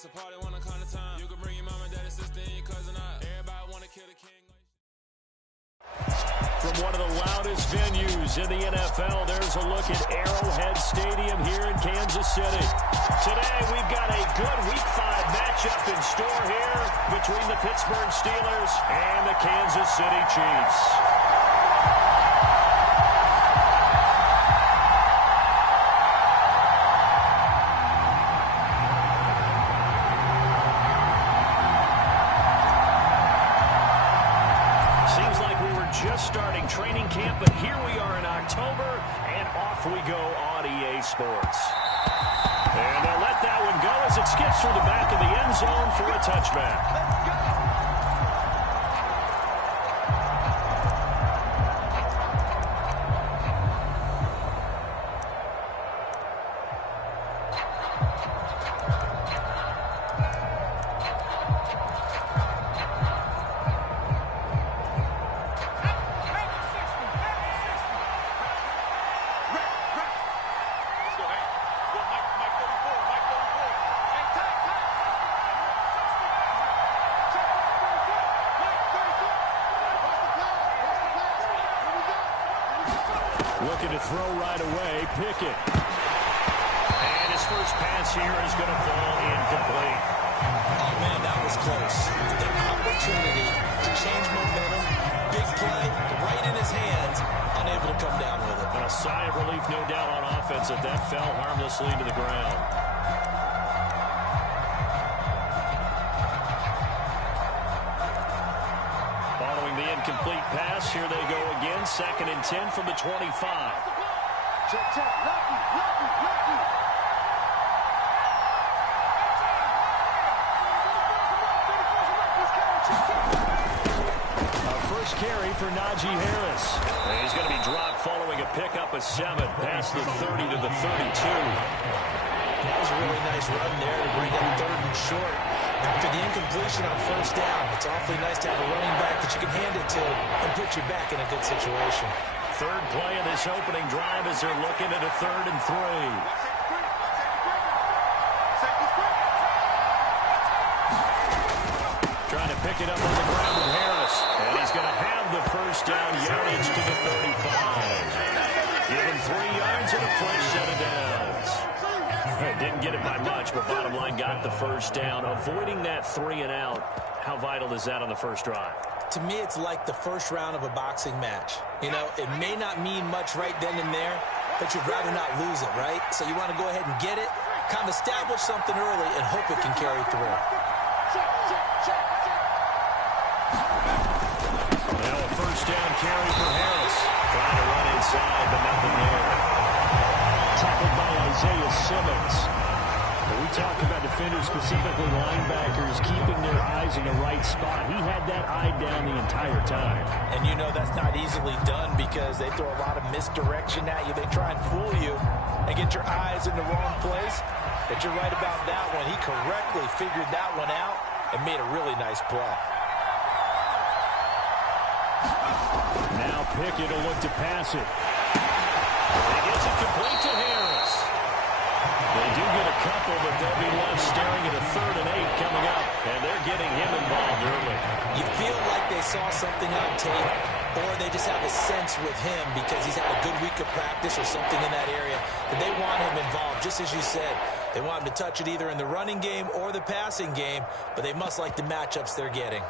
it's a party one kind of time. You can bring your mom and daddy, sister, and your cousin out. Everybody want to kill the king. From one of the loudest venues in the NFL, there's a look at Arrowhead Stadium here in Kansas City. Today, we've got a good Week 5 matchup in store here between the Pittsburgh Steelers and the Kansas City Chiefs. Just starting training camp, but here we are in October, and off we go on EA Sports. And they'll let that one go as it skips through the back of the end zone for a touchback. Looking to throw right away, Pickett. And his first pass here is going to fall incomplete. Oh, man, that was close. The opportunity to change momentum, big play, right in his hands, unable to come down with it. And a sigh of relief, no doubt, on offense that fell harmlessly to the ground. Following the incomplete pass, here they go again. 2nd and 10 from the 25. Check, lucky. First carry for Najee Harris. And he's going to be dropped following a pickup of 7 past the 30 to the 32. That was a really nice run there to bring up 3rd and short. After the incompletion on 1st down, it's awfully nice to have a running back that you can hand it to and put you back in a good situation. 3rd play of this opening drive as they're looking at a 3rd and 3. Trying to pick it up on the ground with Harris. And he's going to have the first down, yardage to the 35. Given 3 yards and a fresh set of downs. Didn't get it by much, but bottom line got the first down. Avoiding that 3 and out, how vital is that on the first drive? To me, it's like the first round of a boxing match. You know, it may not mean much right then and there, but you'd rather not lose it, right? So you want to go ahead and get it, kind of establish something early, and hope it can carry through. Now a first down carry for Harris. Trying to run inside, but nothing there. Tackled by Isaiah Simmons. We talk about defenders, specifically linebackers, keeping their eyes in the right spot. He had that eye down the entire time. And you know that's not easily done because they throw a lot of misdirection at you. They try and fool you and get your eyes in the wrong place. But you're right about that one. He correctly figured that one out and made a really nice play. Now Pickett will look to pass it. He gets it complete to Harris. They do get a couple, but they'll be left staring at a 3rd and 8 coming up, and they're getting him involved early. You feel like they saw something on tape, or they just have a sense with him because he's had a good week of practice or something in that area that they want him involved, just as you said. They want him to touch it either in the running game or the passing game, but they must like the matchups they're getting.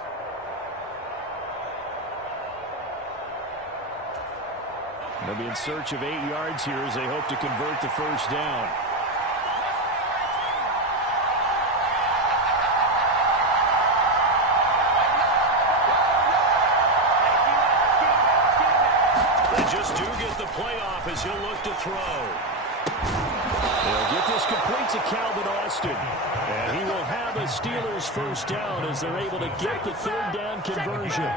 They'll be in search of 8 yards here as they hope to convert the first down. They just do get the playoff as he'll look to throw. They'll get this complete to Calvin Austin. And he will have a Steelers first down as they're able to get the 3rd down conversion.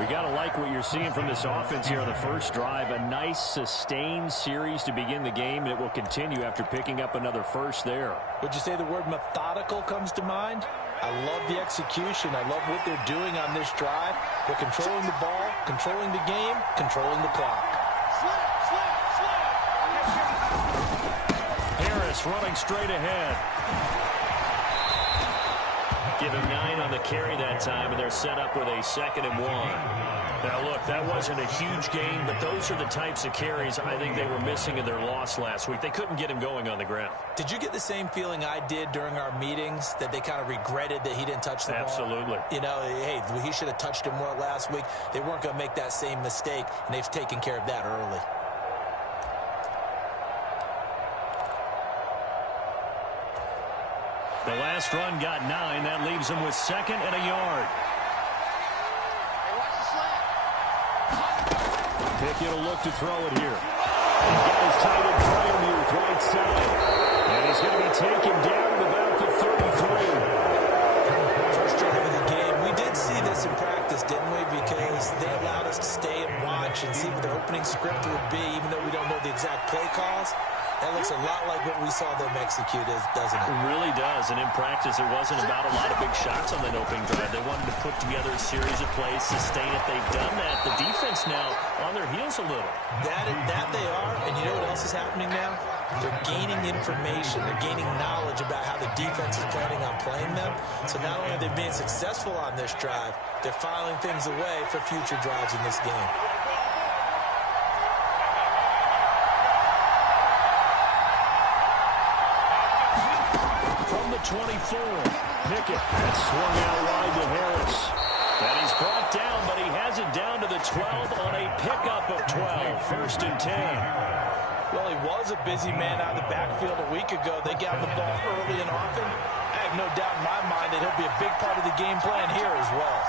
We got to like what you're seeing from this offense here on the first drive. A nice, sustained series to begin the game, and it will continue after picking up another first there. Would you say the word methodical comes to mind? I love the execution. I love what they're doing on this drive. They're controlling the ball, controlling the game, controlling the clock. Harris running straight ahead. Give him 9 on the carry that time, and they're set up with a 2nd and 1. Now, look, that wasn't a huge gain, but those are the types of carries I think they were missing in their loss last week. They couldn't get him going on the ground. Did you get the same feeling I did during our meetings, that they kind of regretted that he didn't touch the ball? Absolutely. You know, hey, he should have touched him more last week. They weren't going to make that same mistake, and they've taken care of that early. The last run got 9. That leaves him with 2nd and a yard. Pickett will look to throw it here. He's got his tight end Fryermuth right side. And he's going to be taken down at about the 33. First drive of the game. We did see this in practice, didn't we? Because they allowed us to stay and watch and see what the opening script would be, even though we don't know the exact play calls. That looks a lot like what we saw them execute, doesn't it? It really does. And in practice, it wasn't about a lot of big shots on that opening drive. They wanted to put together a series of plays, sustain it. They've done that. The defense now on their heels a little. That they are. And you know what else is happening now? They're gaining information. They're gaining knowledge about how the defense is planning on playing them. So not only are they being successful on this drive, they're filing things away for future drives in this game. From the 24, Pickett. That's swung out wide to Harris. And he's brought down, but he has it down to the 12 on a pickup of 12. 1st and 10. Well, he was a busy man out of the backfield a week ago. They got the ball early and often. I have no doubt in my mind that he'll be a big part of the game plan here as well.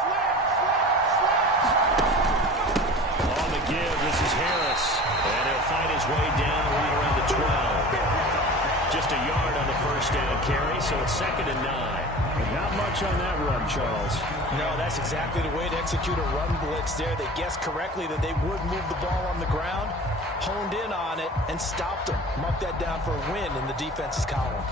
On the give, this is Harris. And he'll find his way down right around the 12. Just a yard on the 1st down carry, so it's 2nd and 9. Not much on that run, Charles. No, that's exactly the way to execute a run blitz there. They guessed correctly that they would move the ball on the ground, honed in on it, and stopped them. Mark that down for a win in the defense's column.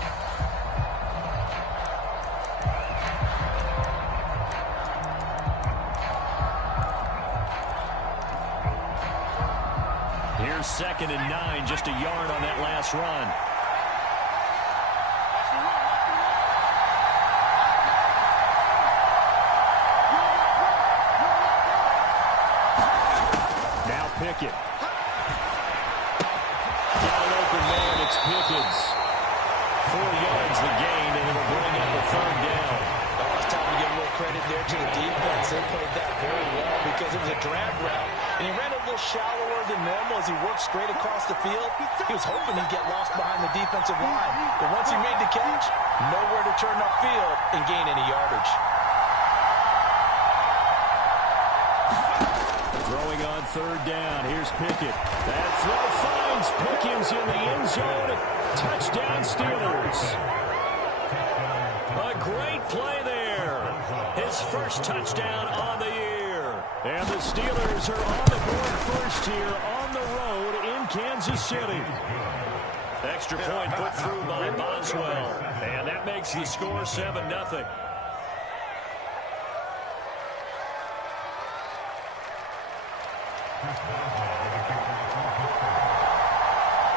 Here's 2nd and 9, just a yard on that last run. Pickett. Got an open man, it's Pickens. 4 yards the gain, and it'll bring up a 3rd down. Oh, it's time to give a little credit there to the defense. They played that very well because it was a drag route, and he ran a little shallower than normal as he worked straight across the field. He was hoping he'd get lost behind the defensive line, but once he made the catch, nowhere to turn upfield and gain any yardage. Throwing on 3rd down. Here's Pickett. That throw finds Pickens in the end zone. Touchdown, Steelers. A great play there. His 1st touchdown on the year. And the Steelers are on the board first here on the road in Kansas City. Extra point put through by Boswell. And that makes the score 7-0.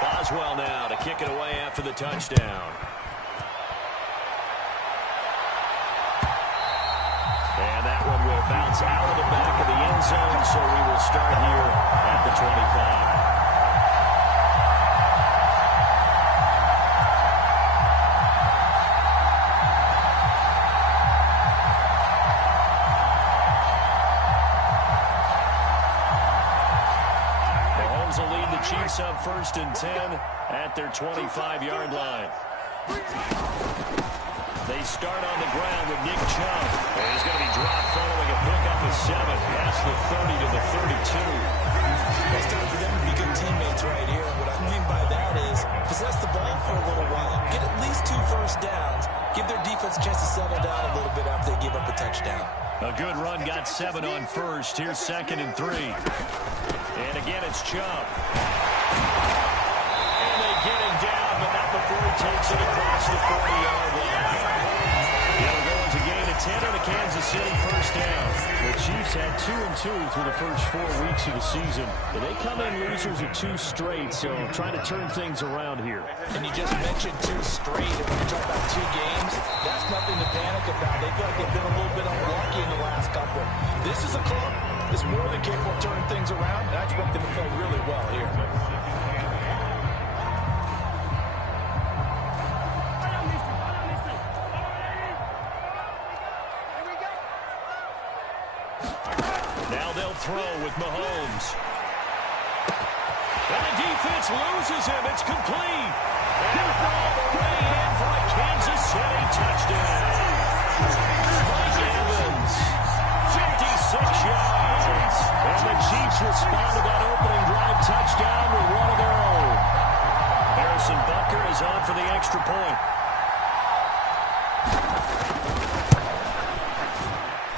Boswell now to kick it away after the touchdown. And that one will bounce out of the back of the end zone, so we will start here at the 25. Chiefs up 1st and 10 at their 25-yard line. They start on the ground with Nick Chubb. And he's going to be dropped following a pickup of 7 past the 30 to the 32. It's time for them to be good teammates right here. And what I mean by that is possess the ball for a little while, get at least 2 first downs, give their defense a chance to settle down a little bit after they give up a touchdown. A good run got 7 on 1st. Here's 2nd and 3. And again, it's Chubb. And they get him down, but not before he takes it across the 40-yard line. It'll go into gain of 10 on the Kansas City 1st down. The Chiefs had 2-2 through the first 4 weeks of the season. And they come in losers of 2 straight, so trying to turn things around here. And you just mentioned 2 straight, and when you talk about 2 games, that's That's nothing to panic about. They feel like they've been a little bit unlucky in the last couple. This is a club that's more than capable of turning things around, and I expect them to play really well here. Now they'll throw with Mahomes. And the defense loses him. It's complete. And all the way in for a Kansas City touchdown. Mike Evans, 56 yards. And the Chiefs respond to that opening drive touchdown with one of their own. Harrison Butker is on for the extra point.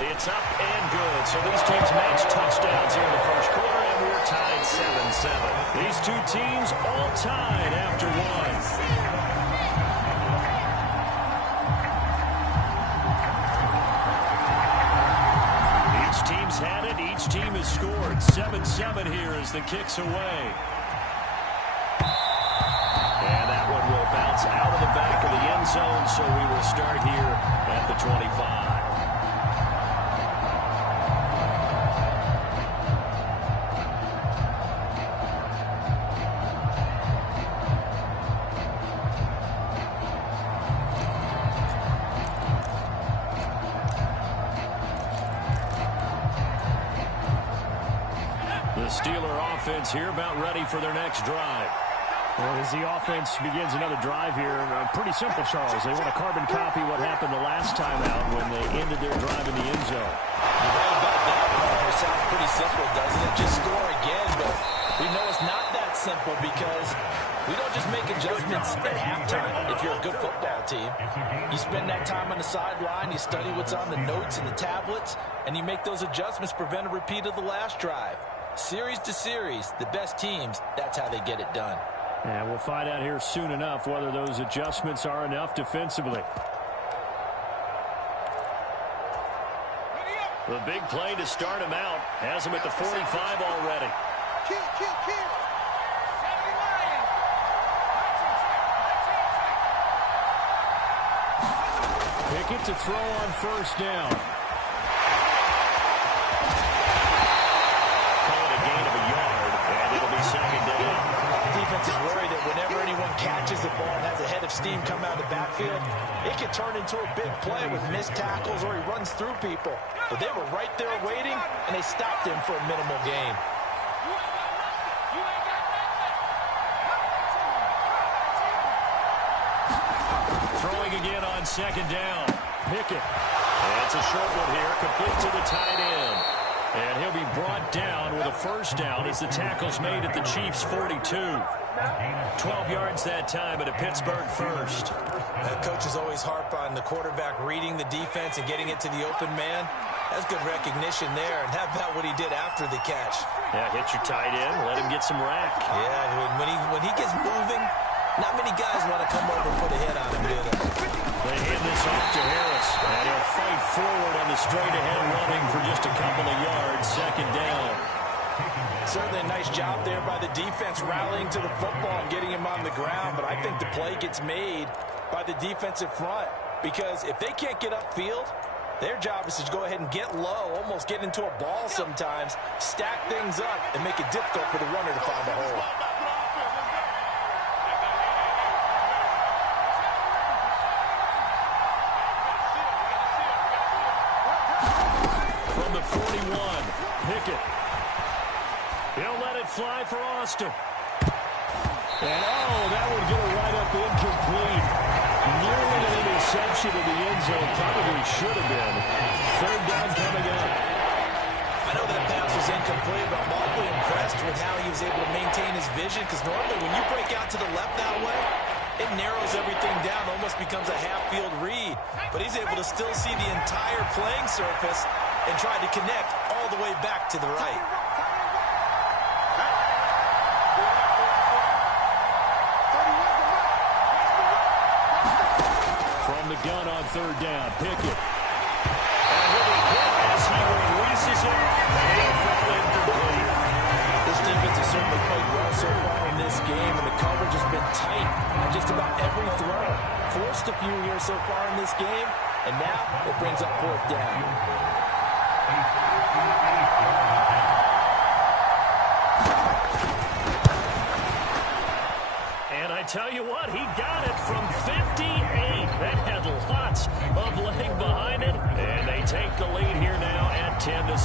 It's up and good. So these teams match touchdowns here in the first quarter, and we're tied 7-7. These two teams all tied after one. Each team's had it. Each team has scored. 7-7 here as the kick's away. And that one will bounce out of the back of the end zone, so we will start here at the 25. The Steeler offense here about ready for their next drive. Well, as the offense begins another drive here, pretty simple, Charles. They want to carbon copy what happened the last time out when they ended their drive in the end zone. You're right about that, Parker. It sounds pretty simple, doesn't it? Just score again, but we know it's not that simple because we don't just make adjustments at halftime if you're a good football team. You spend that time on the sideline, you study what's on the notes and the tablets, and you make those adjustments to prevent a repeat of the last drive. Series to series, the best teams, that's how they get it done. And we'll find out here soon enough whether those adjustments are enough defensively. The big play to start him out has him at the 45 already. Pickett to throw on first down. Call it a gain of a yard, and it'll be second down. Defense is worried that whenever anyone catches the ball and has a head of steam come out of the backfield, it can turn into a big play with missed tackles or he runs through people. But they were right there waiting, and they stopped him for a minimal gain. Throwing again on second down. Pickett. That's a short one here, complete to the tight end. And he'll be brought down with a first down as the tackle's made at the Chiefs' 42. 12 yards that time at a Pittsburgh first. Coaches always harp on the quarterback reading the defense and getting it to the open man. That's good recognition there. And how about what he did after the catch? Yeah, hit your tight end, let him get some rack. Yeah, when he gets moving, not many guys want to come over and put a hit on him, do they? They hand this off to Harris, and he'll fight forward on the straight-ahead running for just a couple of yards, second down. Certainly a nice job there by the defense rallying to the football and getting him on the ground, but I think the play gets made by the defensive front because if they can't get upfield, their job is to go ahead and get low, almost get into a ball sometimes, stack things up, and make it difficult for the runner to find a hole. From the 41, Pickett. He'll let it fly for Austin. And, that would get a right-up incomplete. Nearly an interception in the end zone. Probably should have been. Third down coming up. I know that pass was incomplete, but I'm awfully impressed with how he was able to maintain his vision because normally when you break out to the left that way, it narrows everything down, almost becomes a half-field read. But he's able to still see the entire playing surface and try to connect all the way back to the right. From the gun on third down, Pickett. And he'll be hit as he releases it. And he'll fall incomplete. This defense has certainly played well so far in this game, and the coverage has been tight on just about every throw. forced a few here so far in this game, and now it brings up fourth down. And I tell you what, he got it from 58. That had lots of leg behind it. And they take the lead here now at 10-7.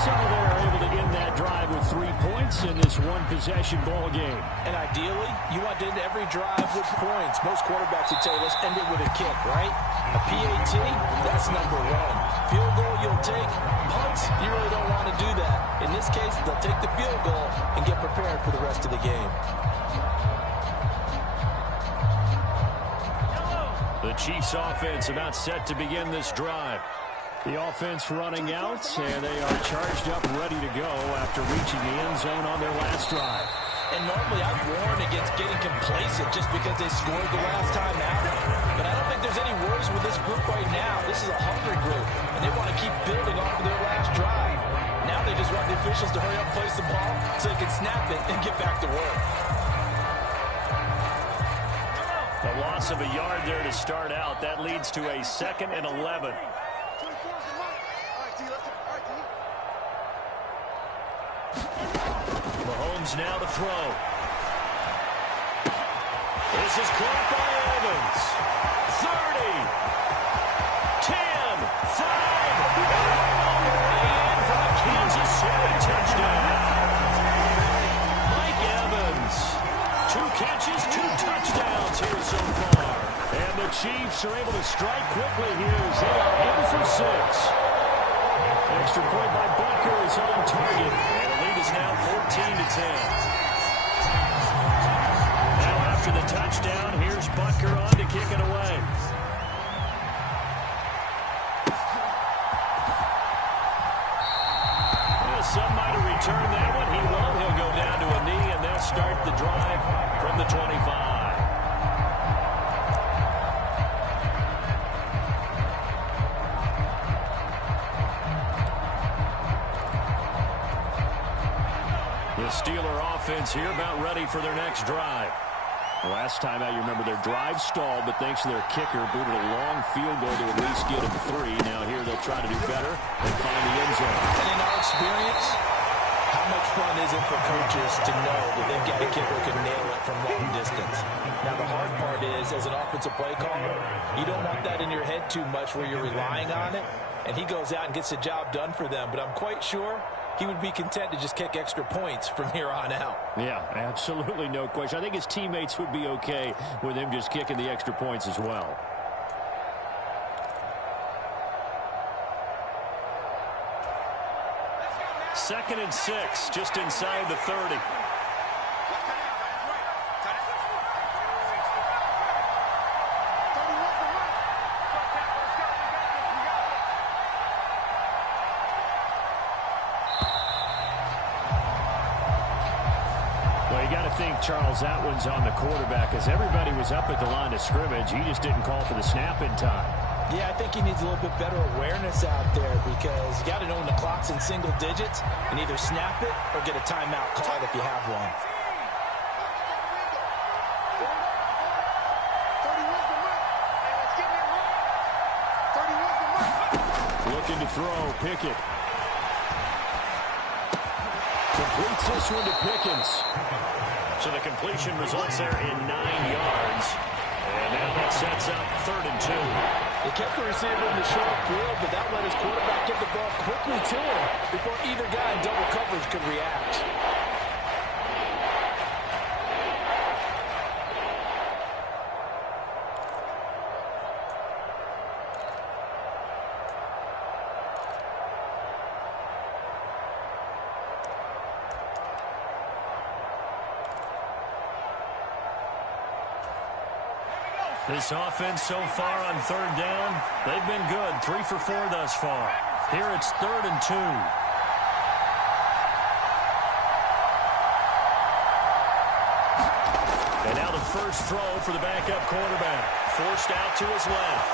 So they're able to end that drive with 3 points in this one-possession ball game. And ideally, you want to end every drive with points. Most quarterbacks would tell you, let's end it with a kick, right? A PAT, that's number one. Field goal you'll take. Punts, you really don't want to do that. In this case, they'll take the field goal and get prepared for the rest of the game. The Chiefs offense about set to begin this drive. The offense running out, and they are charged up, ready to go after reaching the end zone on their last drive. And normally I warn against getting complacent just because they scored the last time out. But I don't think there's any worries with this group right now. This is a hungry group, and they want to keep building off of their last drive. Now they just want the officials to hurry up, place the ball, so they can snap it and get back to work. The loss of a yard there to start out. That leads to a 2nd and 11. Mahomes now to throw. This is caught by Evans. 30. 10. 5. And for the Kansas City touchdown. Mike Evans. 2 catches, 2 touchdowns here so far. And the Chiefs are able to strike quickly here as they are in for 6. Extra point by Butker is on target. And the lead is now 14-10. Now after the touchdown, here's Butker on to kick it away. Well, some might have returned that one. He won't. He'll go down to a knee, and they'll start the drive from the 25. The Steeler offense here about ready for their next drive. Last time out, you remember their drive stalled, but thanks to their kicker, booted a long field goal to at least get them 3. Now here they'll try to do better and find the end zone. And in our experience, how much fun is it for coaches to know that they've got a kicker who can nail it from long distance? Now the hard part is, as an offensive play caller, you don't want that in your head too much where you're relying on it, and he goes out and gets the job done for them. But I'm quite sure he would be content to just kick extra points from here on out. Yeah, absolutely no question. I think his teammates would be okay with him just kicking the extra points as well. Second and 6, just inside the 30. Well, you got to think, Charles, that one's on the quarterback, as everybody was up at the line of scrimmage. He just didn't call for the snap in time. Yeah, I think he needs a little bit better awareness out there, because you got to know when the clock's in single digits and either snap it or get a timeout called if you have one. Looking to throw, Pickett. Completes this one to Pickens. So the completion results there in 9 yards. And now that sets up 3rd and 2. They kept the receiver in the short field, but that let his quarterback get the ball quickly to him before either guy in double coverage could react. This offense so far on 3rd down, they've been good. 3 for 4 thus far. Here it's 3rd and 2. And now the first throw for the backup quarterback. Forced out to his left.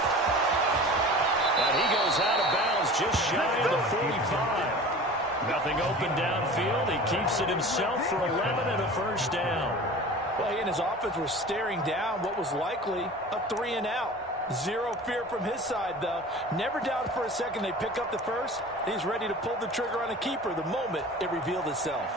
And he goes out of bounds just shy of the 45. Nothing open downfield. He keeps it himself for 11 and a first down. Well, he and his offense were staring down what was likely a 3-and-out. Zero fear from his side, though. Never doubted for a second they pick up the first. He's ready to pull the trigger on a keeper the moment it revealed itself.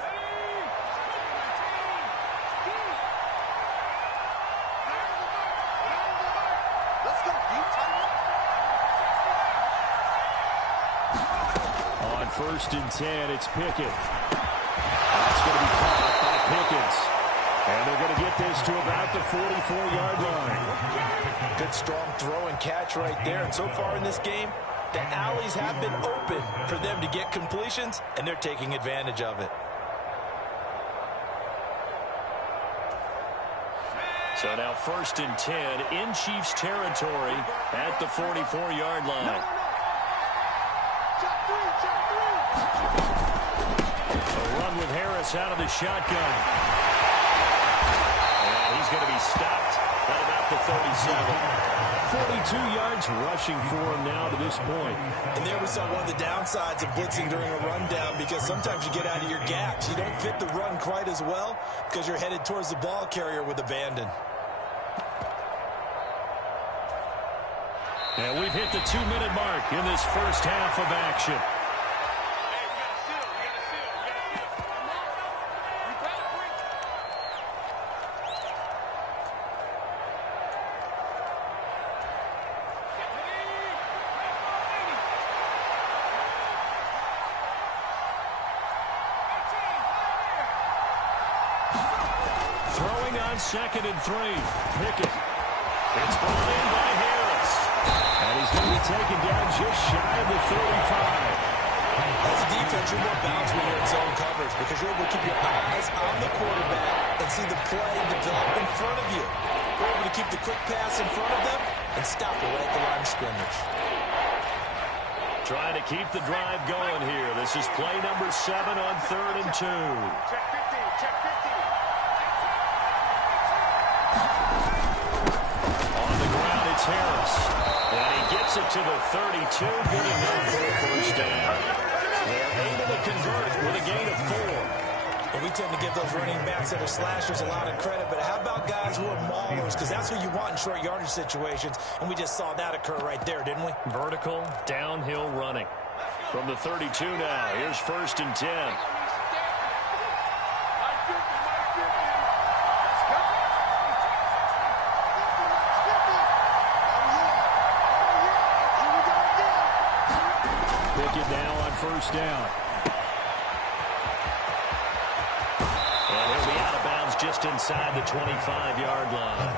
On 1st and 10, it's Pickett. That's going to be caught up by Pickens. And they're going to get this to about the 44-yard line. Good strong throw and catch right there. And so far in this game, the alleys have been open for them to get completions, and they're taking advantage of it. So now 1st and 10 in Chiefs territory at the 44-yard line. A run with Harris out of the shotgun. And he's going to be stopped at about the 37. 42 yards rushing for him now to this point. And there we saw one of the downsides of blitzing during a rundown, because sometimes you get out of your gaps. You don't fit the run quite as well because you're headed towards the ball carrier with abandon. And we've hit the 2-minute mark in this first half of action. Throwing on 2nd and 3. Pickett. It's brought in by Harris. And he's going to be taken down just shy of the 35. As a defense, you're more balanced when you're in zone coverage because you're able to keep your eyes on the quarterback and see the play develop in front of you. You're able to keep the quick pass in front of them and stop it right at the line of scrimmage. Trying to keep the drive going here. This is play number 7 on 3rd and 2. Check 15, check 15. On the ground, it's Harris. And he gets it to the 32. Good enough for a first down. They're able to convert with a gain of 4. And we tend to give those running backs that are slashers a lot of credit, but how about guys who are maulers? Because that's what you want in short yardage situations, and we just saw that occur right there, didn't we? Vertical, downhill running. From the 32 now, here's 1st and 10. Pickett now on 1st down. And he'll be out of bounds just inside the 25-yard line.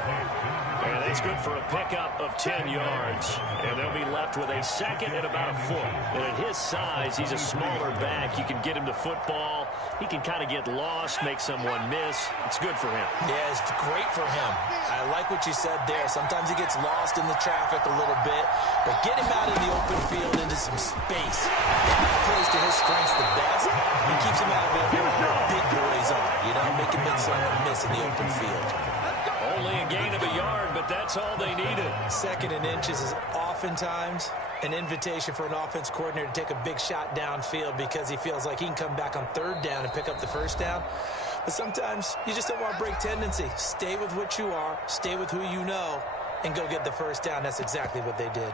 And that's good for a pickup of 10 yards. And they'll be left with a 2nd and about a foot. And at his size, he's a smaller back. You can get him to football. He can kind of get lost, make someone miss. It's good for him. Yeah, it's great for him. I like what you said there. Sometimes he gets lost in the traffic a little bit. But get him out in the open field into some space. That plays to his strengths the best. He keeps him out of it where big boys are. You know, make him make someone miss in the open field. Only a gain of a yard, but that's all they needed. 2nd and inches is oftentimes an invitation for an offense coordinator to take a big shot downfield because he feels like he can come back on 3rd down and pick up the 1st down. But sometimes you just don't want to break tendency. Stay with what you are, stay with who you know, and go get the 1st down. That's exactly what they did.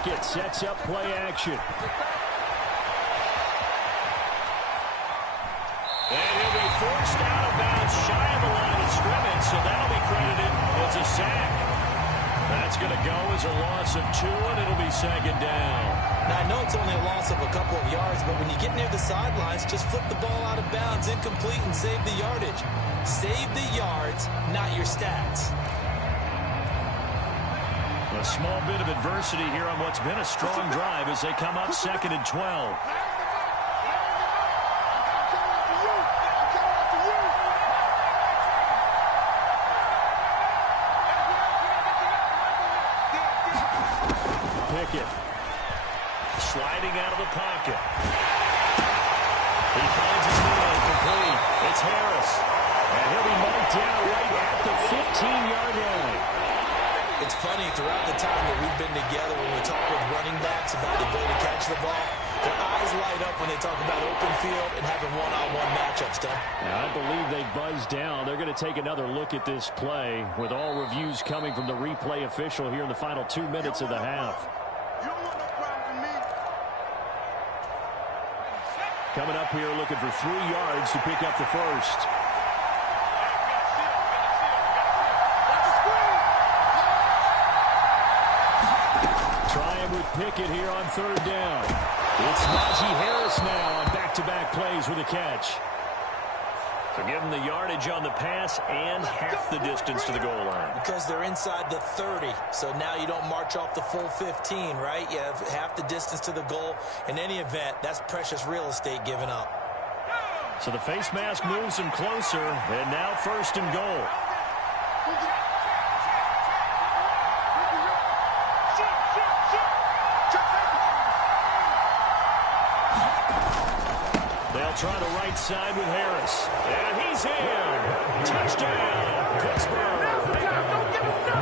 Pickett sets up play action. And he'll be forced out of bounds shy of the line of scrimmage, so that'll be credited as a sack. That's going to go as a loss of 2, and it'll be 2nd down. Now, I know it's only a loss of a couple of yards, but when you get near the sidelines, just flip the ball out of bounds, incomplete, and save the yardage. Save the yards, not your stats. A small bit of adversity here on what's been a strong drive as they come up 2nd and 12. Pickett sliding out of the pocket. He finds his man complete. It's Harris. And he'll be marked down right at the 15-yard line. It's funny, throughout the time that we've been together, when we talk with running backs about the ability to catch the ball, their eyes light up when they talk about open field and having one-on-one matchups done. I believe they buzzed down. They're going to take another look at this play with all reviews coming from the replay official here in the final 2 minutes of the half. Coming up here looking for 3 yards to pick up the first. Trying with Pickett here on 3rd down. It's Najee Harris now on back-to-back plays with a catch. So give them the yardage on the pass and half the distance to the goal line. Because they're inside the 30, so now you don't march off the full 15, right? You have half the distance to the goal. In any event, that's precious real estate given up. So the face mask moves him closer, and now 1st and goal. They'll try the right side with Harris. And he's in. Touchdown, Pittsburgh.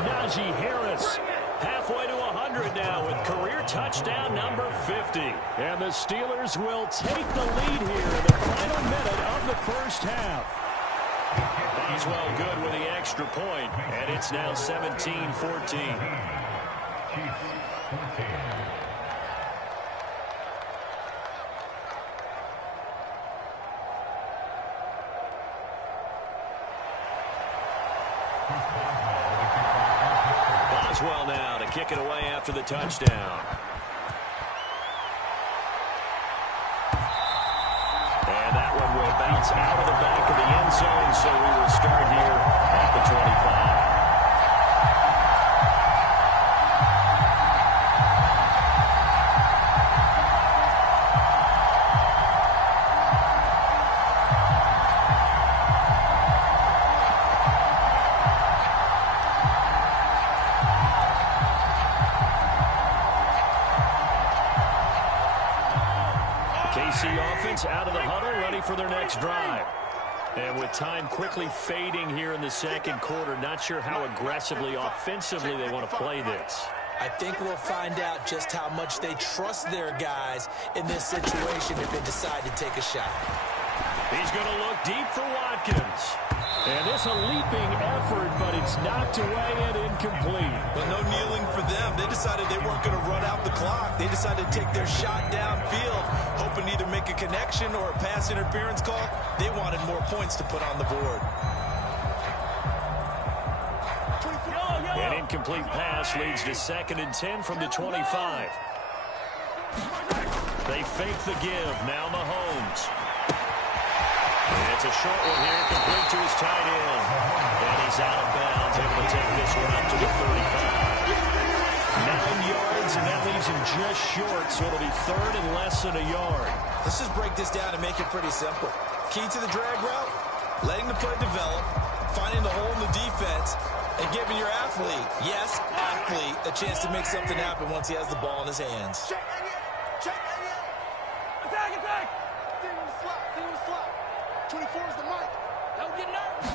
Najee Harris halfway to 100 now with career touchdown number 50. And the Steelers will take the lead here in the final minute of the first half. Boswell good with the extra point, and it's now 17-14. Boswell now to kick it away after the touchdown. And that one will bounce out of the back of the end zone, so we will start here at the 25. Out of the huddle, ready for their next drive. And with time quickly fading here in the second quarter, not sure how aggressively, offensively they want to play this. I think we'll find out just how much they trust their guys in this situation if they decide to take a shot. He's going to look deep for Watkins. And this a leaping effort, but it's knocked away and incomplete. But no kneeling for them. They decided they weren't going to run out the clock. They decided to take their shot downfield, hoping to either make a connection or a pass interference call. They wanted more points to put on the board. An incomplete pass leads to 2nd and 10 from the 25. They fake the give. Now Mahomes. And it's a short one here, complete to his tight end. And he's out of bounds, able to take this one up to the 35. 9 yards, and that leaves him just short, so it'll be 3rd and less than a yard. Let's just break this down and make it pretty simple. Key to the drag route, letting the play develop, finding the hole in the defense, and giving your athlete, yes, athlete, a chance to make something happen once he has the ball in his hands. Check, attack, attack! See you slot, 24 is the mic. Don't get nervous.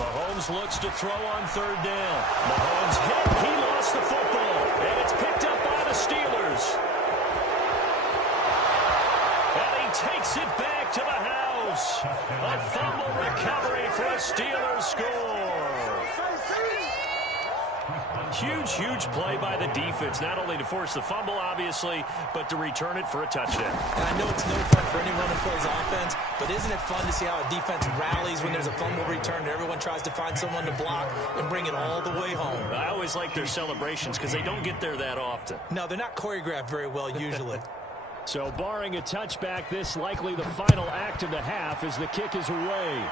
Mahomes looks to throw on 3rd down. Mahomes hit. He lost the football. And it's picked up by the Steelers. And he takes it back to the house. A fumble recovery for a Steelers score. Huge, huge play by the defense, not only to force the fumble, obviously, but to return it for a touchdown. And I know it's no fun for anyone who plays offense, but isn't it fun to see how a defense rallies when there's a fumble return and everyone tries to find someone to block and bring it all the way home? I always like their celebrations because they don't get there that often. No, they're not choreographed very well usually. So barring a touchback, this likely the final act of the half as the kick is away.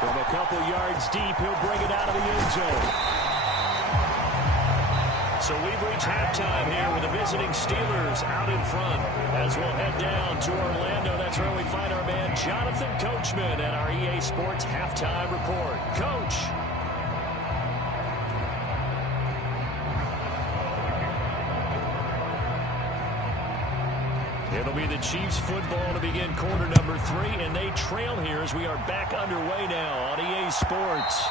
From a couple yards deep, he'll bring it out of the end zone. So we've reached halftime here with the visiting Steelers out in front. As we'll head down to Orlando, that's where we find our man Jonathan Coachman at our EA Sports Halftime Report. Coach. Chiefs football to begin quarter number 3, and they trail here as we are back underway now on EA Sports.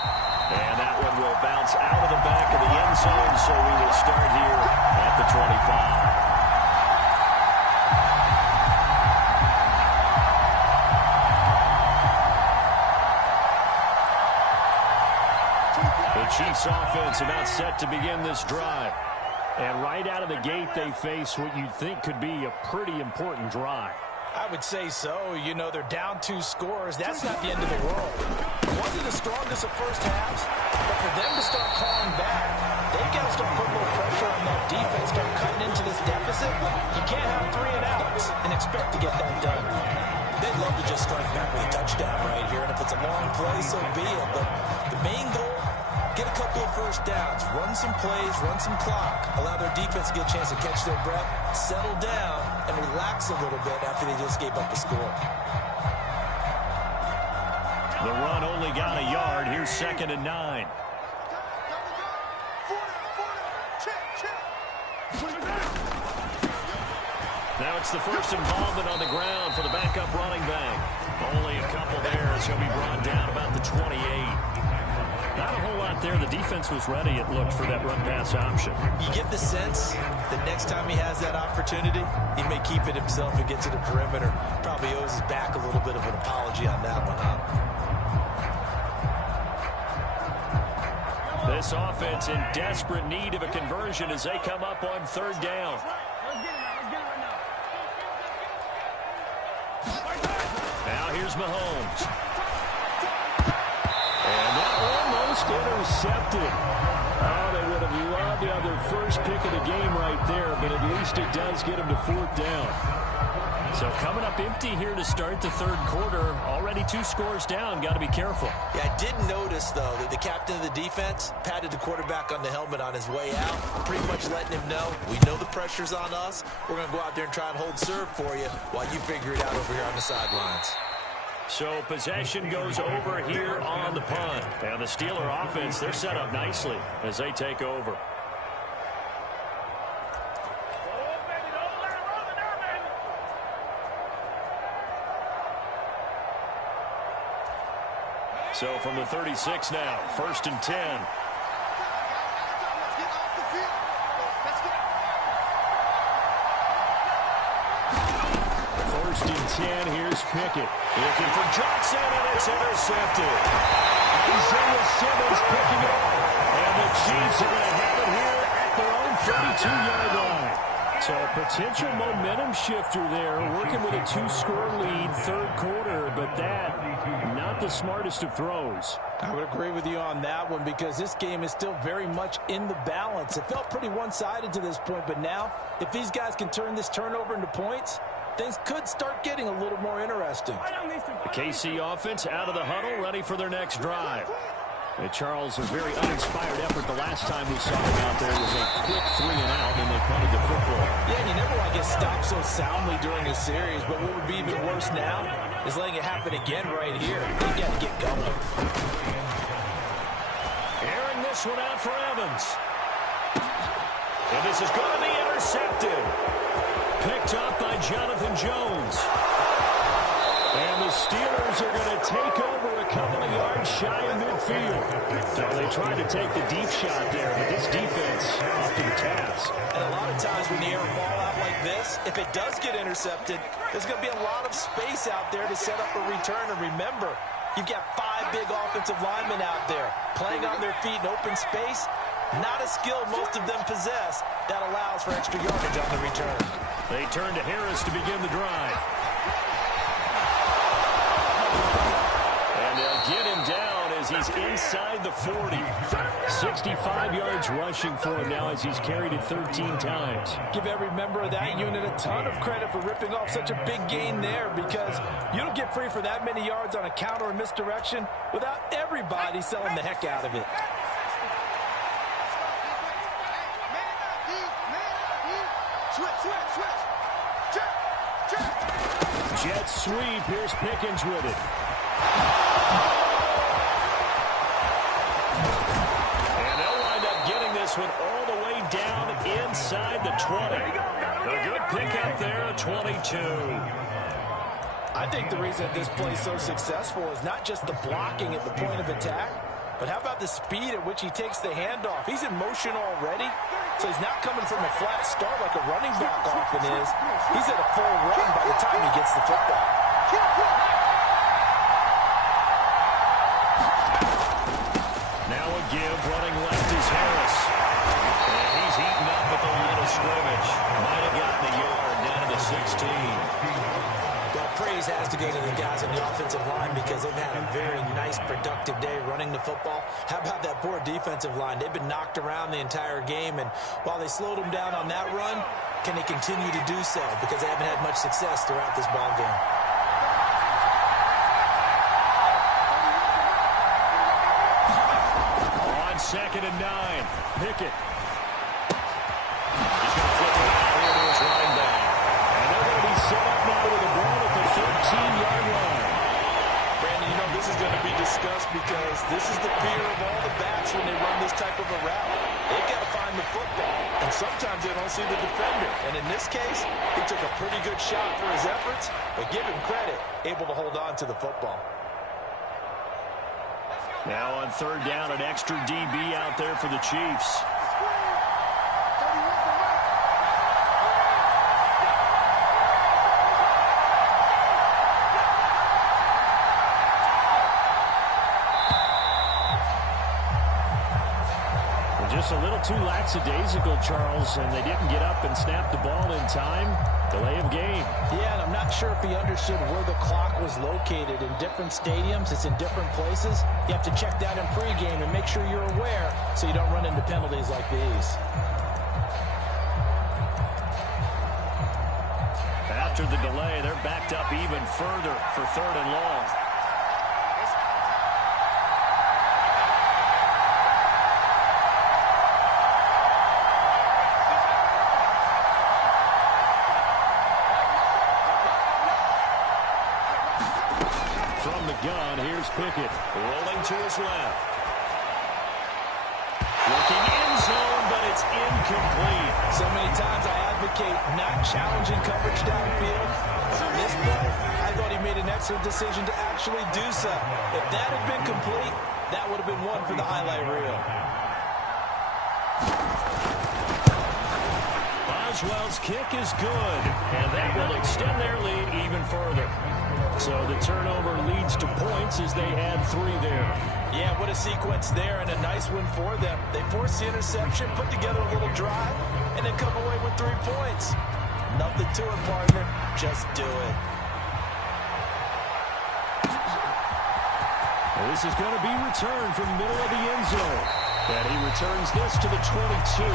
And that one will bounce out of the back of the end zone, so we will start here at the 25. The Chiefs offense about set to begin this drive. And right out of the gate, they face what you'd think could be a pretty important drive. I would say so. You know, they're down 2 scores. That's not the end of the world. Wasn't the strongest of first halves, but for them to start calling back, they've got to start putting more pressure on that defense, start cutting into this deficit. You can't have 3 and outs and expect to get that done. They'd love to just strike back with a touchdown right here, and if it's a long play, so be it. But the main goal, get a couple of first downs, run some plays, run some clock, allow their defense to get a chance to catch their breath, settle down, and relax a little bit after they just gave up a score. The run only got a yard. Here's 2nd and 9. Now it's the first involvement on the ground for the backup running back. Only a couple there as he'll be brought down about the 28. Not a whole lot there. The defense was ready, it looked, for that run-pass option. You get the sense that next time he has that opportunity, he may keep it himself and get to the perimeter. Probably owes his back a little bit of an apology on that one, huh? This offense in desperate need of a conversion as they come up on 3rd down. Now here's Mahomes. And that almost intercepted. Oh, they would have loved to have their first pick of the game right there, but at least it does get them to 4th down. So coming up empty here to start the 3rd quarter. Already 2 scores down. Got to be careful. Yeah, I did notice, though, that the captain of the defense patted the quarterback on the helmet on his way out, pretty much letting him know, we know the pressure's on us. We're going to go out there and try and hold serve for you while you figure it out over here on the sidelines. So possession goes over here on the punt. And the Steeler offense, they're set up nicely as they take over. So from the 36 now, 1st and 10. First and 10, here's Pickett. Looking for Johnson, and it's intercepted. Isaiah Simmons picking it off. And the Chiefs are going to have it here at their own 32-yard line. So a potential momentum shifter there, working with a 2-score lead, 3rd quarter, but that, not the smartest of throws. I would agree with you on that one because this game is still very much in the balance. It felt pretty one-sided to this point, but now, if these guys can turn this turnover into points, things could start getting a little more interesting. The KC offense out of the huddle, ready for their next drive. And Charles, a very uninspired effort the last time we saw him out there was a quick 3 and out, and they punted the football. Yeah, and you never want to get stopped so soundly during a series, but what would be even worse now is letting it happen again right here. They got to get going. Airing this one out for Evans. And this is going to be intercepted. Picked up by Jonathan Jones. And the Steelers are going to take over a couple of yards shy of midfield. So they tried to take the deep shot there, but this defense up to the task. And a lot of times when you air a ball out like this, if it does get intercepted, there's going to be a lot of space out there to set up a return. And remember, you've got 5 big offensive linemen out there playing on their feet in open space. Not a skill most of them possess that allows for extra yardage on the return. They turn to Harris to begin the drive. And they'll get him down as he's inside the 40. 65 yards rushing for him now as he's carried it 13 times. Give every member of that unit a ton of credit for ripping off such a big gain there because you don't get free for that many yards on a counter or misdirection without everybody selling the heck out of it. Jet sweep. Here's Pickens with it. And they'll wind up getting this one all the way down inside the 20. A good pickup there, 22. I think the reason this play is so successful is not just the blocking at the point of attack, but how about the speed at which he takes the handoff? He's in motion already, so he's not coming from a flat start like a running back often is. He's at a full run by the time he gets the football. Now a give, running left is Harris. And he's eaten up at the line of scrimmage. Might have gotten a yard down to 16. Well, praise has to go to the guys on the offensive line because they've had a very nice, productive day running the football. How about that poor defensive line? They've been knocked around the entire game, and while they slowed them down on that run, can they continue to do so? Because they haven't had much success throughout this ball game. On 2nd and 9, Pickett. He's going to flip it out here to his running back. And they're going to be set up now with a ball at the 13-yard line. Brandon, you know this is going to be discussed because this is the fear of all the backs when they run this type of a route. They've got to find the football, and sometimes they don't see the defender. And in this case, he took a pretty good shot for his efforts, but give him credit, able to hold on to the football. Now on 3rd down, an extra DB out there for the Chiefs. Just a little too lackadaisical, Charles, and they didn't get up and snap the ball in time. Delay of game. Yeah, and I'm not sure if he understood where the clock was located. In different stadiums, it's in different places. You have to check that in pregame and make sure you're aware so you don't run into penalties like these. After the delay, they're backed up even further for 3rd and long. From the gun, here's Pickett. Rolling to his left. Looking end zone, but it's incomplete. So many times I advocate not challenging coverage downfield. But on this play, I thought he made an excellent decision to actually do so. If that had been complete, that would have been one for the highlight reel. Boswell's kick is good, and that will extend their lead even further. So the turnover leads to points as they add 3 there. Yeah, what a sequence there, and a nice one for them. They forced the interception, put together a little drive, and then come away with 3 points. Nothing to it, partner. Just do it. Well, this is going to be returned from the middle of the end zone. And he returns this to the 22.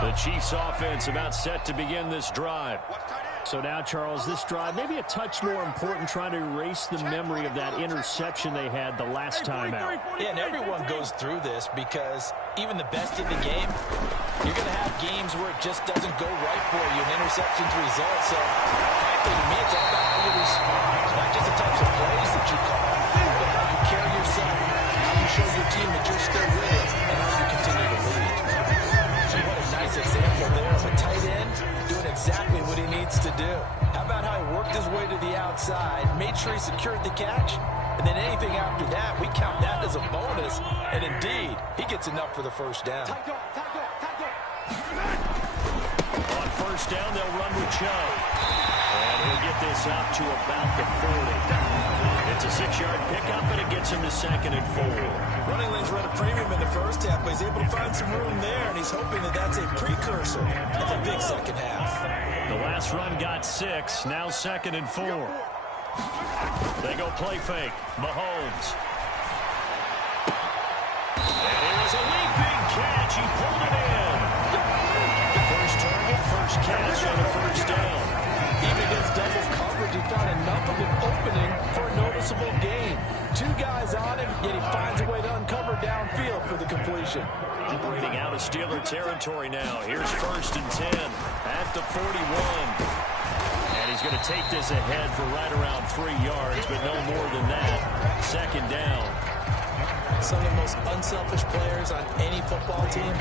The Chiefs offense about set to begin this drive. So now, Charles, this drive maybe a touch more important, trying to erase the memory of that interception they had the last time out. Yeah, and everyone goes through this because even the best in the game, you're going to have games where it just doesn't go right for you, and interceptions result. So, frankly, to me, it's all about how you respond, not just the types of plays that you call, but how you carry yourself, how you show your team that you're still with it, and how you continue to lead. So what a nice example there of a tight end doing exactly what he needs to do. How about how he worked his way to the outside, made sure he secured the catch, and then anything after that, we count that as a bonus. And indeed, he gets enough for the first down. On first down, they'll run with Cho. And he'll get this out to about the 40. It's a 6-yard pickup, and it gets him to 2nd and 4. Running lanes run a premium in the first half, but he's able to find some room there, and he's hoping that that's a precursor of a big second half. The last run got 6, now 2nd and 4. They go play fake. Mahomes. And it was a leaping catch. He pulled it in. First target, first catch, and a first down. Even against double coverage, he found enough of an opening for a noticeable gain. two guys on him, yet he finds a way to uncover downfield for the completion. Operating out of Steeler territory now. Here's 1st and 10 at the 41. And he's going to take this ahead for right around 3 yards, but no more than that. 2nd down. Some of the most unselfish players on any football team,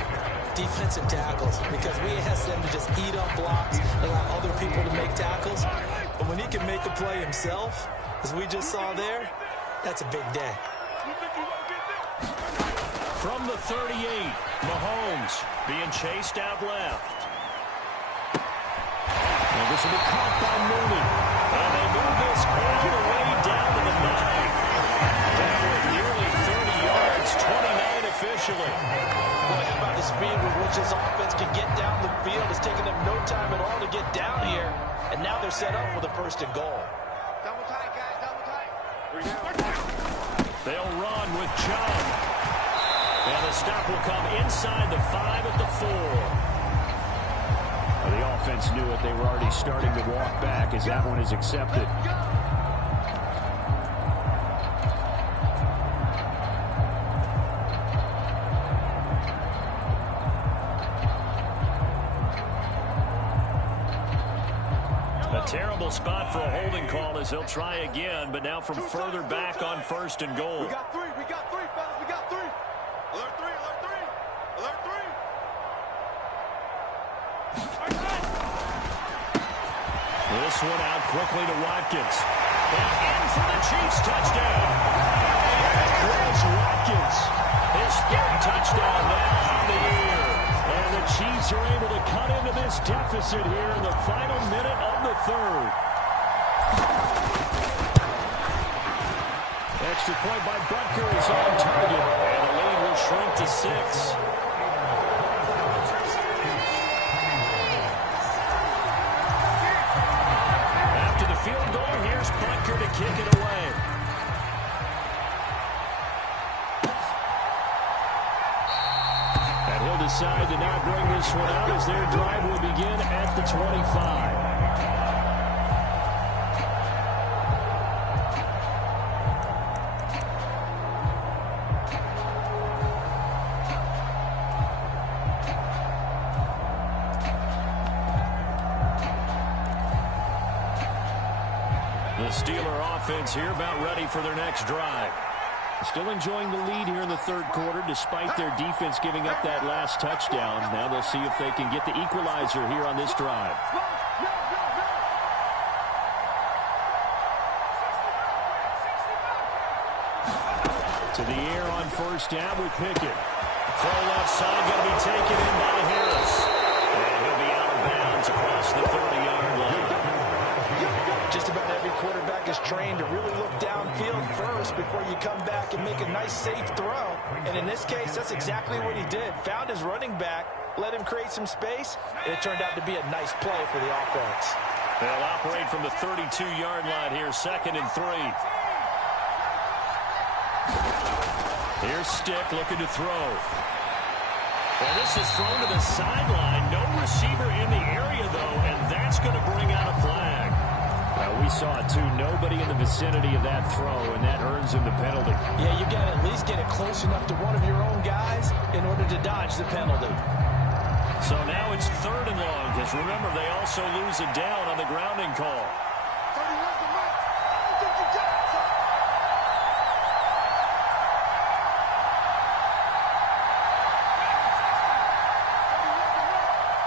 defensive tackles, because we ask them to just eat up blocks and allow other people to make tackles. But when he can make a play himself, as we just saw there, that's a big day. From the 38, Mahomes being chased out left. And this will be caught by Mooney. And they move this all the way down to the 9. That was nearly 30 yards, 29 officially. Boy, how about the speed with which this offense can get down the field? It's taken them no time at all to get down here. And now they're set up with a 1st and goal. Double tight, guys, double tight. They'll run with John. And the stop will come inside the 5 at the 4. Well, the offense knew it. They were already starting to walk back as that one is accepted. A terrible spot for a holding call as he'll try again, but now from further back on 1st and goal. We got three, fellas, we got 3. Alert 3, alert 3, alert 3. This one out quickly to Watkins. And in for the Chiefs touchdown. Chris Watkins, his 3rd touchdown now on the year. And the Chiefs are able to cut into this deficit here in the final minute of the 3rd. Extra point by Butker is on target. And the lead will shrink to 6. After the field goal, here's Butker to kick it away. And he'll decide to not bring this one out as their drive will begin at the 25. The Steeler offense here about ready for their next drive. Still enjoying the lead here in the 3rd quarter despite their defense giving up that last touchdown. Now they'll see if they can get the equalizer here on this drive. To the air on 1st down with Pickett. Throw left side going to be taken in by Harris. And he'll be out of bounds across the 30-yard line. Just about every quarterback is trained to really look downfield first before you come back and make a nice, safe throw. And in this case, that's exactly what he did. Found his running back, let him create some space, and it turned out to be a nice play for the offense. They'll operate from the 32-yard line here, 2nd and 3. Here's Stick looking to throw. And this is thrown to the sideline. No receiver in the area, though, and that's going to bring out a flag. We saw it, too. Nobody in the vicinity of that throw, and that earns him the penalty. Yeah, you got to at least get it close enough to one of your own guys in order to dodge the penalty. So now it's 3rd and long, because remember, they also lose a down on the grounding call. 31's the mark. I don't think you got it, son.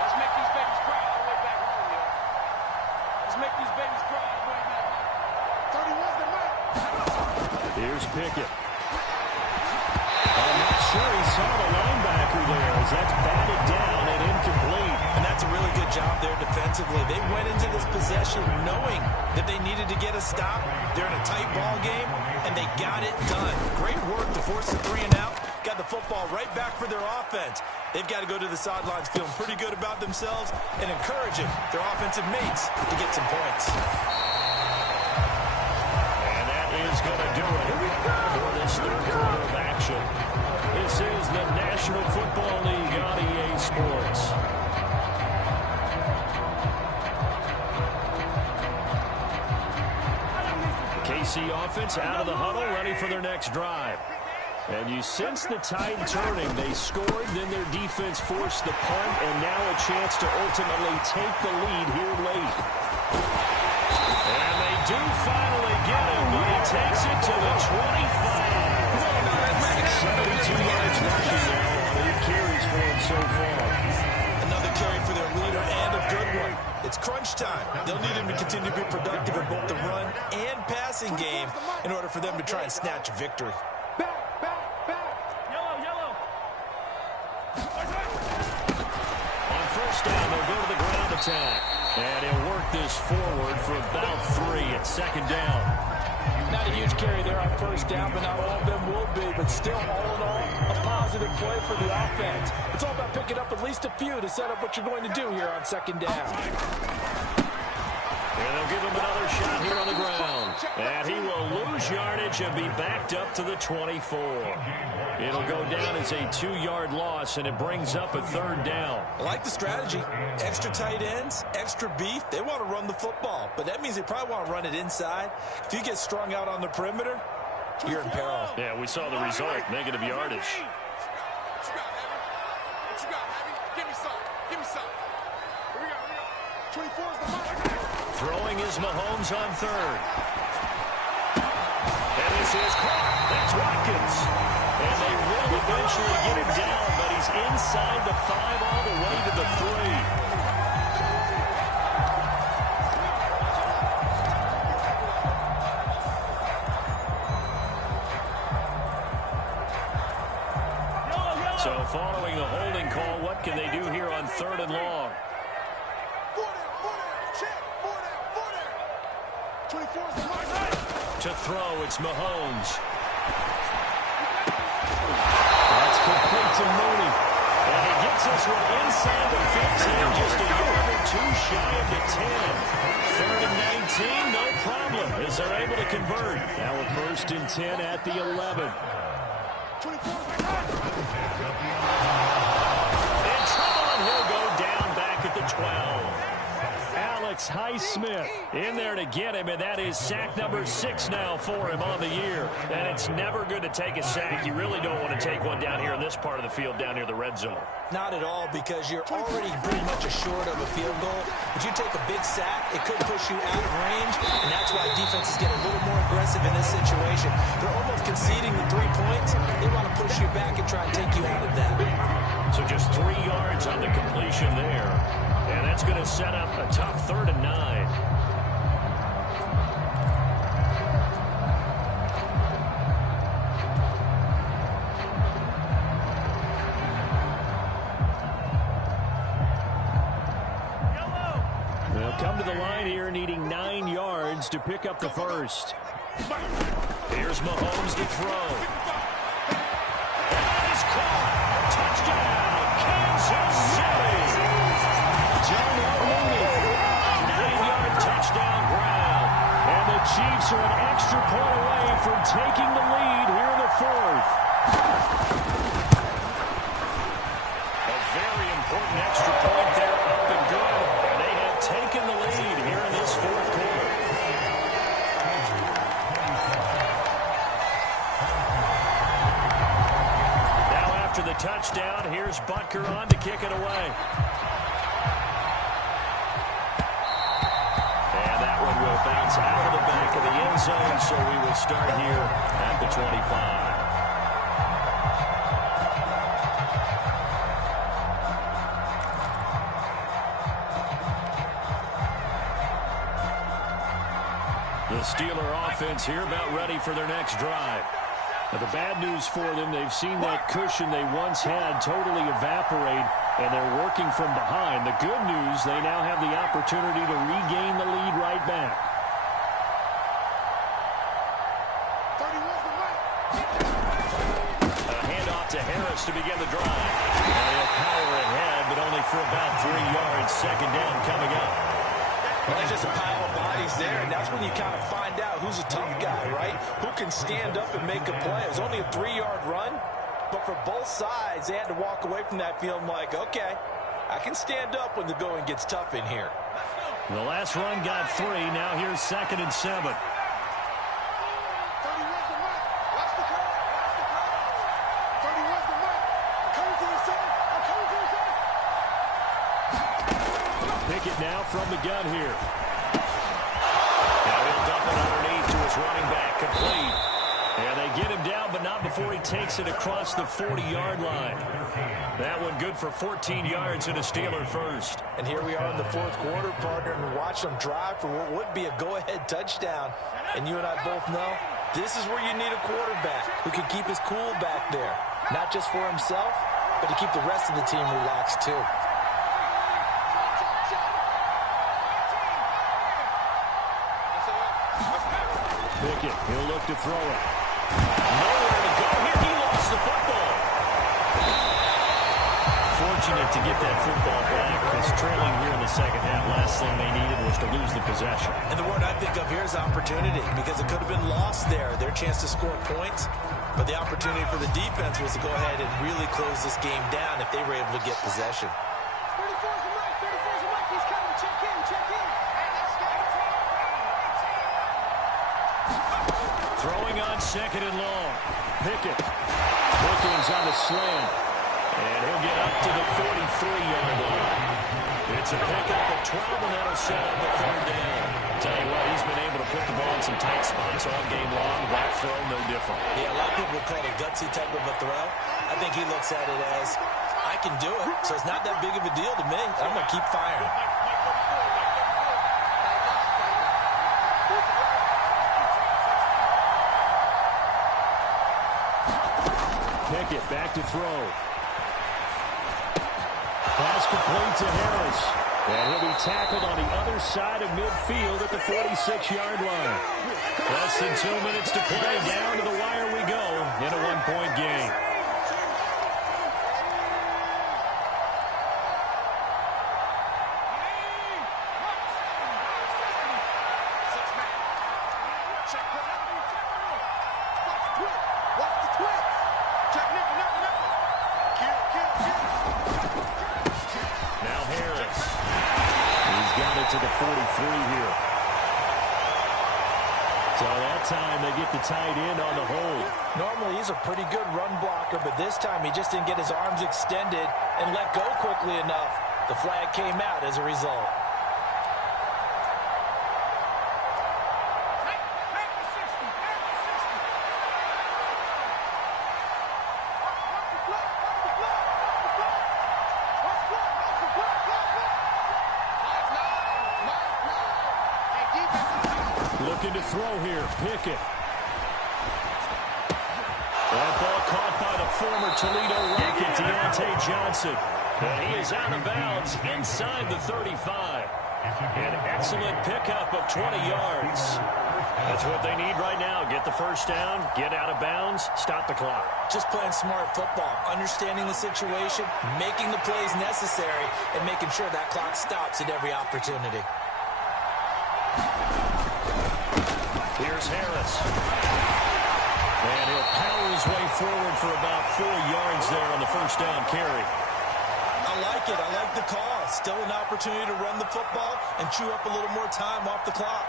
Let's make these babies cry all the way back home, yo. Let's make these babies cry all the way back home. 31's the mark. Here's Pickett. I'm not sure he saw the linebacker there as that's batted down and incomplete. And that's a really good job there defensively. They went into this possession knowing that they needed to get a stop. They're in a tight ball game, and they got it done. Great work to force the 3 and out. Got the football right back for their offense. They've got to go to the sidelines feeling pretty good about themselves and encouraging their offensive mates to get some points. And that is going to do it for this 3rd quarter of action. This is the National Football League on EA Sports. KC offense out of the huddle, ready for their next drive. And you sense the tide turning. They scored, then their defense forced the punt, and now a chance to ultimately take the lead here late. And they do finally get him, but he takes it to the 25. 72 yards rushing now on 8 carries for him so far. Another carry for their leader and a good one. It's crunch time. They'll need him to continue to be productive in both the run and passing game in order for them to try and snatch a victory. On first down, they'll go to the ground attack. And he'll work this forward for about 3 at second down. Not a huge carry there on first down, but not all of them will be. But still, all in all, a positive play for the offense. It's all about picking up at least a few to set up what you're going to do here on second down. And they'll give him another shot here on the ground. And he will lose yardage and be backed up to the 24. It'll go down as a 2-yard loss, and it brings up a third down. I like the strategy. Extra tight ends, extra beef. They want to run the football, but that means they probably want to run it inside. If you get strung out on the perimeter, you're in peril. Yeah, we saw the result, negative yardage. What you got, Heavy? Give me some. Give me some. Here we go. 24 is the mark. Throwing is Mahomes on third. And this is caught. That's Watkins. And they will eventually get him down, but he's inside the 5 all the way to the 3. So following the holding call, what can they do here on third and long? 4 down, check, 4 down. 24 is the mark. To throw, it's Mahomes. That's complete to Mooney. And he gets this one inside the 15, just a yard or 2 shy of the 10. 3rd and 19, no problem, as they're able to convert. Now a 1st and 10 at the 11. In trouble, and he'll go down back at the 12. Alex Highsmith in there to get him, and that is sack number 6 now for him on the year. And it's never good to take a sack. You really don't want to take one down here in this part of the field, down near the red zone. Not at all, because you're already pretty much assured of a field goal. But you take a big sack, it could push you out of range, and that's why defenses get a little more aggressive in this situation. They're almost conceding the 3 points. They want to push you back and try and take you out of that. So just 3 yards on the completion there. And that's going to set up a tough 3rd and 9. They'll come to the line here needing 9 yards to pick up the first. Here's Mahomes to throw. And he's caught. Touchdown, Kansas City. John Mooney, a 9-yard touchdown ground. And the Chiefs are an extra point away from taking the lead here in the 4th. A very important extra point there, up and good. And they have taken the lead here in this 4th quarter. Now after the touchdown, here's Butker on to kick it away. Will bounce out of the back of the end zone, so we will start here at the 25. The Steeler offense here about ready for their next drive. Now, the bad news for them, they've seen that cushion they once had totally evaporate, and they're working from behind. The good news, they now have the opportunity to regain the lead right back. A handoff to Harris to begin the drive. And he'll power ahead, but only for about 3 yards. Second down coming up. Well, there's just a pile of bodies there, and that's when you kind of find out who's a tough guy, right? Who can stand up and make a play. It was only a 3-yard run, but for both sides, they had to walk away from that feeling like, okay, I can stand up when the going gets tough in here. The last run got 3. Now here's 2nd and 7. take it now from the gun here. Now he'll dump it underneath to his running back, complete. And they get him down, but not before he takes it across the 40-yard line. That one good for 14 yards and a Steeler first. And here we are in the fourth quarter, partner, and watch them drive for what would be a go-ahead touchdown. And you and I both know this is where you need a quarterback who can keep his cool back there. Not just for himself, but to keep the rest of the team relaxed too. Pickett, he'll look to throw it. Nowhere to go here. He lost the football. Fortunate to get that football back, because trailing here in the second half, last thing they needed was to lose the possession. And the word I think of here is opportunity, because it could have been lost there, their chance to score points. But the opportunity for the defense was to go ahead and really close this game down if they were able to get possession. 34's the mic. 34's the mic. He's coming. Check in. Check in. Throwing on second and long. Pickett. Pickens on the slant. And he'll get up to the 43-yard line. It's a pickup of 12, and that'll set up the third down. Tell you what, he's been able to put the ball in some tight spots all game long. That throw, no different. Yeah, a lot of people call it a gutsy type of a throw. I think he looks at it as, I can do it, so it's not that big of a deal to me. I'm going to keep firing. Pickett back to throw. Pass complete to Harris. And he'll be tackled on the other side of midfield at the 46-yard line. Less than 2 minutes to play. Down to the wire we go in a one-point game. To the 43 here. So that time they get the tight end on the hold. Normally he's a pretty good run blocker, but this time he just didn't get his arms extended and let go quickly enough. The flag came out as a result. Looking to throw here, Pickett. That ball caught by the former Toledo Rocket, Deontay Johnson. And he is out of bounds inside the 35. An excellent pickup of 20 yards. That's what they need right now. Get the first down, get out of bounds, stop the clock. Just playing smart football, understanding the situation, making the plays necessary, and making sure that clock stops at every opportunity. Here's Harris. And he'll power his way forward for about 4 yards there on the first down carry. I like it. I like the call. Still an opportunity to run the football and chew up a little more time off the clock.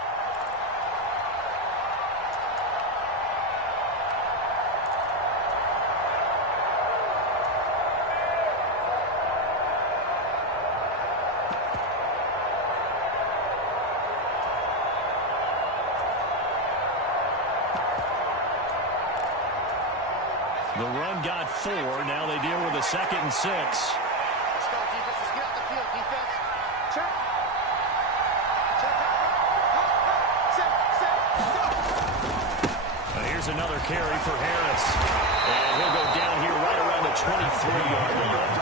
The run got 4. Now they deal with a 2nd and 6. Let's go, defense. Let's get out the field, defense. Check. Now here's another carry for Harris. And he'll go down here right around the 23-yard line.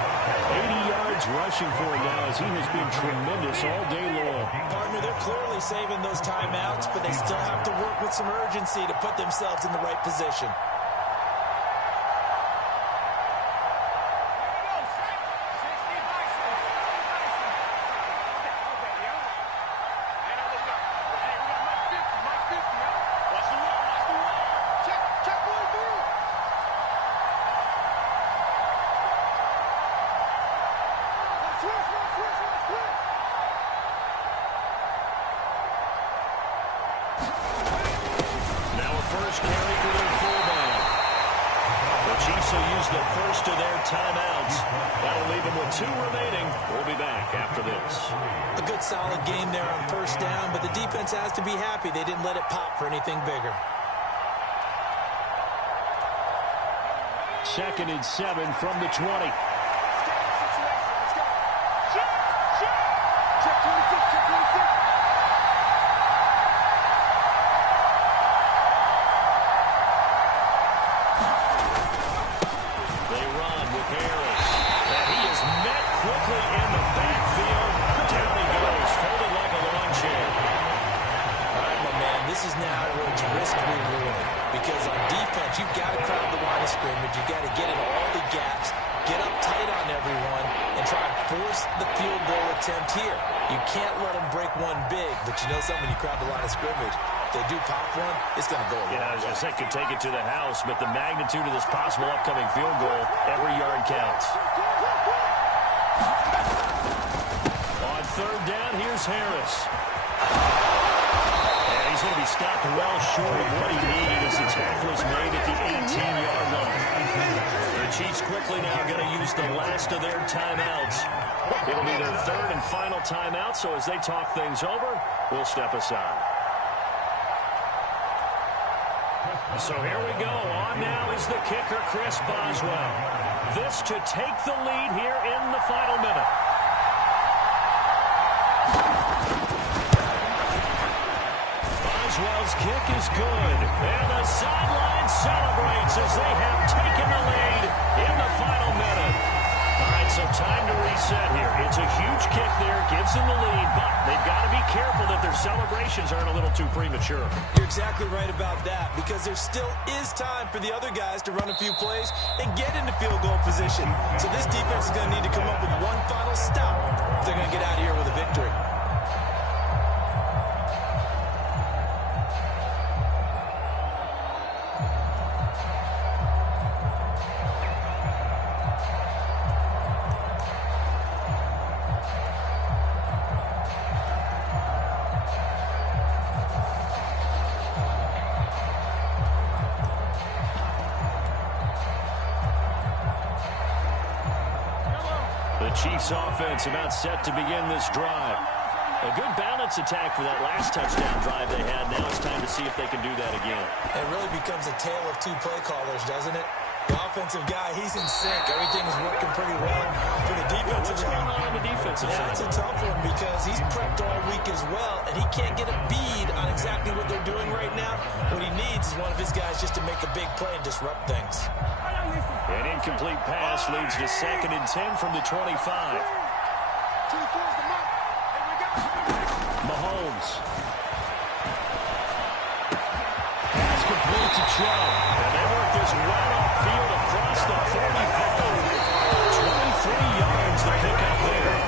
80 yards rushing for him now as he has been tremendous all day long. Partner, they're clearly saving those timeouts, but they still have to work with some urgency to put themselves in the right position. Now a first carry for their fullback. The Chiefs will use the first of their timeouts. That'll leave them with 2 remaining. We'll be back after this. A good good, solid game there on first down, but the defense has to be happy they didn't let it pop for anything bigger. 2nd and 7 from the 20. You've got to crowd the line of scrimmage. You've got to get in all the gaps, get up tight on everyone, and try to force the field goal attempt here. You can't let them break one big, but you know something, you crowd the line of scrimmage. If they do pop one, it's going to go a long way. I was going to say, could take it to the house, but the magnitude of this possible upcoming field goal, every yard counts. On 3rd down, here's Harris. He's going to be stopped well short of what he needed as the tackle is made at the 18-yard line. The Chiefs quickly now going to use the last of their timeouts. It'll be their 3rd and final timeout, so as they talk things over, we'll step aside. So here we go. On now is the kicker, Chris Boswell. This to take the lead here in the final minute. Boswell's kick is good. And the sideline celebrates as they have taken the lead in the final minute. All right, so time to reset here. It's a huge kick there, gives them the lead, but they've got to be careful that their celebrations aren't a little too premature. You're exactly right about that, because there still is time for the other guys to run a few plays and get into field goal position. So this defense is going to need to come up with one final stop if they're going to get out of here with a victory. Chiefs offense about set to begin this drive. A good balance attack for that last touchdown drive they had. Now it's time to see if they can do that again. It really becomes a tale of two play callers, doesn't it? The offensive guy, he's in sync. Everything is working pretty well for the defensive guy. What's going on the defensive side? That's a tough one because he's prepped all week as well, and he can't get a bead on exactly what they're doing right now. What he needs is one of his guys just to make a big play and disrupt things. An incomplete pass leads to 2nd and 10 from the 25. Mahomes. Pass complete to Chubb. And they work this right off field across the 45. 23 yards to pick up there.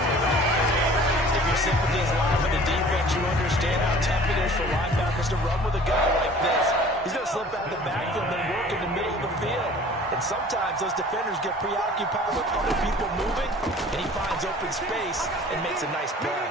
If your sympathy is live with the defense, you understand how tough it is for linebackers to run with a guy like this. He's going to slip out of the backfield and work in the middle of the field. And sometimes those defenders get preoccupied with other people moving, and he finds open space and makes a nice play.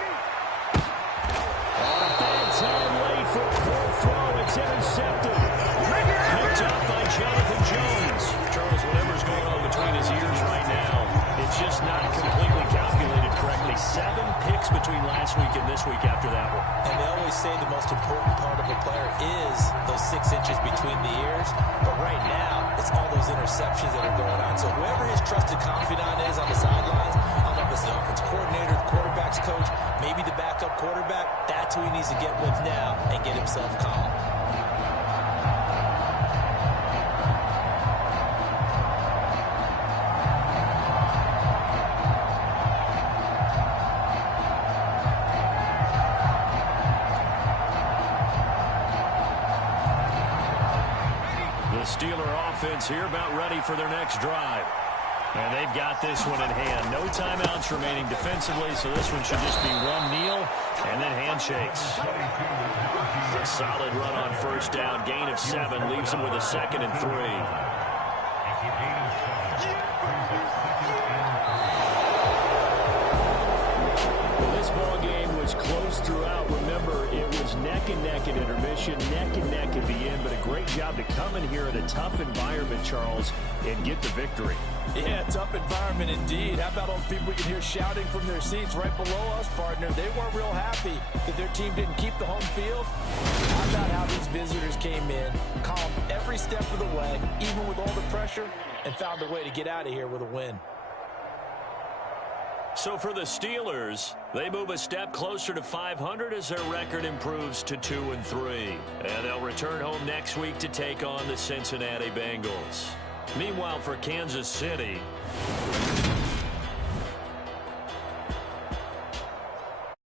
On a bad time late for a poor throw. It's intercepted. Picked up by Jonathan Jones. Charles, whatever's going on between his ears right now, it's just not completely calculated correctly. 7 picks between last week and this week after that one. And they always say the most important part of a player is those 6 inches between the ears. But right now, it's all those interceptions that are going on. So whoever his trusted confidant is on the sidelines, I don't know if it's the offense coordinator, the quarterback's coach, maybe the backup quarterback, that's who he needs to get with now and get himself calm. Steeler offense here about ready for their next drive. And they've got this one in hand. No timeouts remaining defensively, so this one should just be one kneel and then handshakes. A solid run on first down. Gain of 7 leaves them with a 2nd and 3. This ball game was was close throughout. Remember, it was neck and neck at intermission, neck and neck at the end, but a great job to come in here in a tough environment, Charles, and get the victory. Yeah, tough environment indeed. How about all the people you can hear shouting from their seats right below us, partner? They weren't real happy that their team didn't keep the home field. How about how these visitors came in, calm every step of the way, even with all the pressure, and found a way to get out of here with a win. So for the Steelers, they move a step closer to 500 as their record improves to 2-3. And they'll return home next week to take on the Cincinnati Bengals. Meanwhile, for Kansas City,